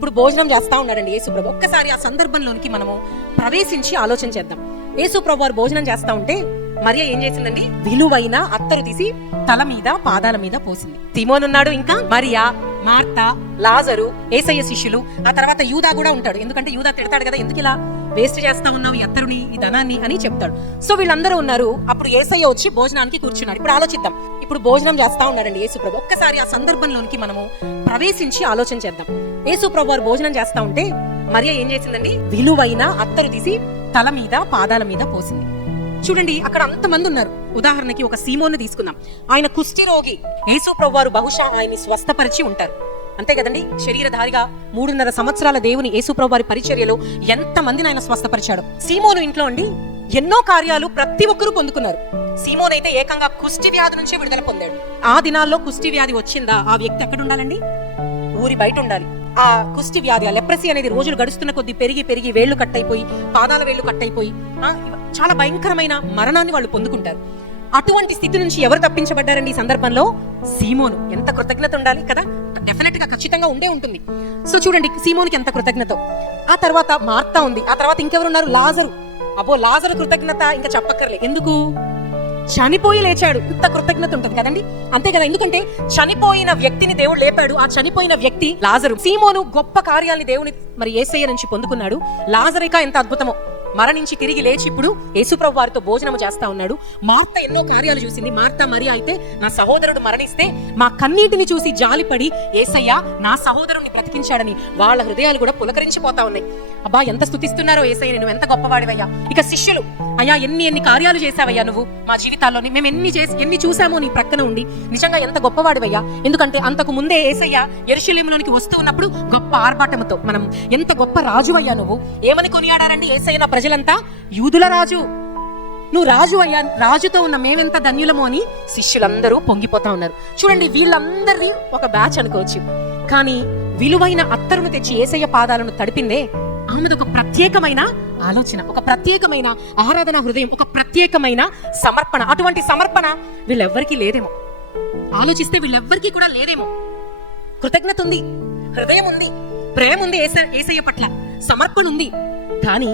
ఇప్పుడు భోజనం చేస్తా ఉన్నాడండి యేసుప్రభు. ఒక్కసారి ఆ సందర్భంలోనికి మనము ప్రవేశించి ఆలోచన చేద్దాం. యేసుప్రభు వారు భోజనం చేస్తా ఉంటే మరియ ఏం చేసిందండి? విలువైన అత్తరు తీసి తల మీద పాదాల మీద పోసింది. సిమోన్ ఉన్నాడు, ఇంకా మరియా, మార్తా, లాజరు, యేసయ్య శిష్యులు, ఆ తర్వాత యూదా కూడా ఉంటాడు. ఎందుకంటే యూదా తిడతాడు కదా, ఎందుకు ఇలా వేస్ట్ చేస్తా ఉన్నావు ఈ అత్తరుని, ఈ ధనాన్ని అని చెప్తాడు. సో వీళ్ళందరూ ఉన్నారు. అప్పుడు యేసయ్య వచ్చి భోజనానికి కూర్చున్నాడు. ఇప్పుడు ఆలోచిద్దాం. ఇప్పుడు భోజనం చేస్తా ఉన్నాడండి యేసుప్రభు. ఒక్కసారి ఆ సందర్భంలోనికి మనము ప్రవేశించి ఆలోచన చేద్దాం. యేసుప్రభు వారు భోజనం చేస్తా ఉంటే మరియ ఏం చేసిందండి? విలువైన అత్తరు తీసి తల మీద పాదాల మీద పోసింది. చూడండి, అక్కడ అంతమంది ఉన్నారు. ఉదాహరణకి ఒక సీమోను తీసుకుందాం. ఆయన కుష్టి రోగి. యేసుప్రభు వారు బహుశా ఆయన్ని స్వస్థపరిచి ఉంటారు, అంతే కదండి. శరీరధారిగా 3.5 సంవత్సరాల దేవుని యేసుప్రభు వారి పరిచర్యలో ఎంత మందిని ఆయన స్వస్థపరిచాడు. సీమోను ఇంట్లో అండి ఎన్నో కార్యాలు ప్రతి ఒక్కరూ పొందుకున్నారు. సీమోన్ అయితే ఏకంగా కుష్టి వ్యాధి నుంచి విడుదల పొందాడు. ఆ దినాల్లో కుష్టి వ్యాధి వచ్చిందా, ఆ వ్యక్తి ఎక్కడ ఉండాలండి? ఊరి బయట ఉండాలి. ఆ కుష్టి వ్యాధి, ఆ లెప్రసీ అనేది రోజులు గడుస్తున్న కొద్ది పెరిగి పెరిగి వేళ్లు కట్టయిపోయి, పాదాల వేళ్లు కట్టయిపోయి చాలా భయంకరమైన మరణాన్ని వాళ్ళు పొందుకుంటారు. అటువంటి స్థితి నుంచి ఎవరు తప్పించబడ్డారండి ఈ సందర్భంలో? సీమోను. ఎంత కృతజ్ఞత ఉండాలి కదా, డెఫినెట్ గా ఖచ్చితంగా ఉండే ఉంటుంది. సో చూడండి సీమోనికి ఎంత కృతజ్ఞత. ఆ తర్వాత మార్తా ఉంది. ఆ తర్వాత ఇంకెవరున్నారు? లాజరు. అబ్బో, లాజరు కృతజ్ఞత ఇంకా చెప్పక్కర్లే. ఎందుకు? చనిపోయి లేచాడు. ఇంత కృతజ్ఞత ఉంటుంది కదండి, అంతే కదా. ఎందుకంటే చనిపోయిన వ్యక్తిని దేవుడు లేపాడు. ఆ చనిపోయిన వ్యక్తి లాజరు. సీమోను గొప్ప కార్యాన్ని దేవుని మరి యేసయ్య నుంచి పొందుకున్నాడు. లాజరిక ఎంత అద్భుతమో, మరణించి తిరిగి లేచి ఇప్పుడు యేసుప్రభు వారితో భోజనం చేస్తా ఉన్నాడు. మార్త ఎన్నో కార్యాలు చూసింది. మార్త మరియా అయితే నా సహోదరుడు మరణిస్తే మా కన్నీటిని చూసి జాలిపడి యేసయ్య నా సహోదరుని బ్రతికించాడని వాళ్ళ హృదయాలు కూడా పులకరించిపోతా ఉన్నాయి. అబ్బా, ఎంత స్తుతిస్తున్నారో యేసయ్య, నువ్వు ఎంత గొప్పవాడివయ్యా. ఇక శిష్యులు, అయ్యా ఎన్ని కార్యాలు చేసావయ్యా నువ్వు మా జీవితాల్లోని, మేము ఎన్ని చూసామో నీ ప్రక్కన ఉండి, నిజంగా ఎంత గొప్పవాడివయ్యా. ఎందుకంటే అంతకు ముందే యేసయ్య యెరూషలేములోనికి వస్తూ ఉన్నప్పుడు గొప్ప ఆర్భాటంతో మనం ఎంత గొప్ప రాజువయ్యా నువ్వు, ఏమని కొనియాడారండి యేసయ్య? ప్రజలంతా యూదుల రాజు, నువ్వు రాజు అయ్యా, రాజుతో ఉన్న మేమెంత ధన్యులము అని శిష్యులందరూ పొంగిపోతా ఉన్నారు. చూడండి, వీళ్ళందరినీ ఒక బ్యాచ్ అనుకోవచ్చు. కానీ విలువైన అత్తరును తెచ్చి యేసయ్య పాదాలను తడిపిందే ఆమెది ఒక ప్రత్యేకమైన ఆలోచన, ఒక ప్రత్యేకమైన ఆరాధన హృదయం, ఒక ప్రత్యేకమైన సమర్పణ. అటువంటి సమర్పణ వీళ్ళెవ్వరికీ లేదేమో. ఆలోచిస్తే వీళ్ళెవ్వరికీ కూడా లేదేమో. కృతజ్ఞత ఉంది, హృదయం ఉంది, ప్రేమ ఉంది, యేసయ్య పట్ల సమర్పణ ఉంది. కానీ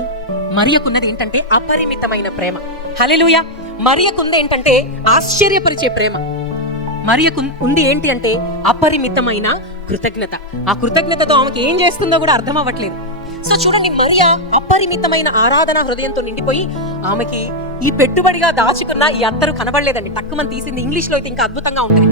మరియకున్నది ఏంటంటే అపరిమితమైన ప్రేమ. హల్లెలూయా. మరియకుంది ఏంటంటే ఆశ్చర్యపరిచే ప్రేమ. మరియకు ఉంది ఏంటి అంటే అపరిమితమైన కృతజ్ఞత. ఆ కృతజ్ఞతతో ఆమెకి ఏం చేస్తుందో కూడా అర్థం అవ్వట్లేదు. సో చూడండి, మరియా అపరిమితమైన ఆరాధన హృదయంతో నిండిపోయి ఆమెకి ఈ పెట్టుబడిగా దాచుకున్న ఈ అత్తరు కనబడలేదండి. టక్కుమని తీసింది. ఇంగ్లీష్ లో అయితే ఇంకా అద్భుతంగా ఉంటుంది.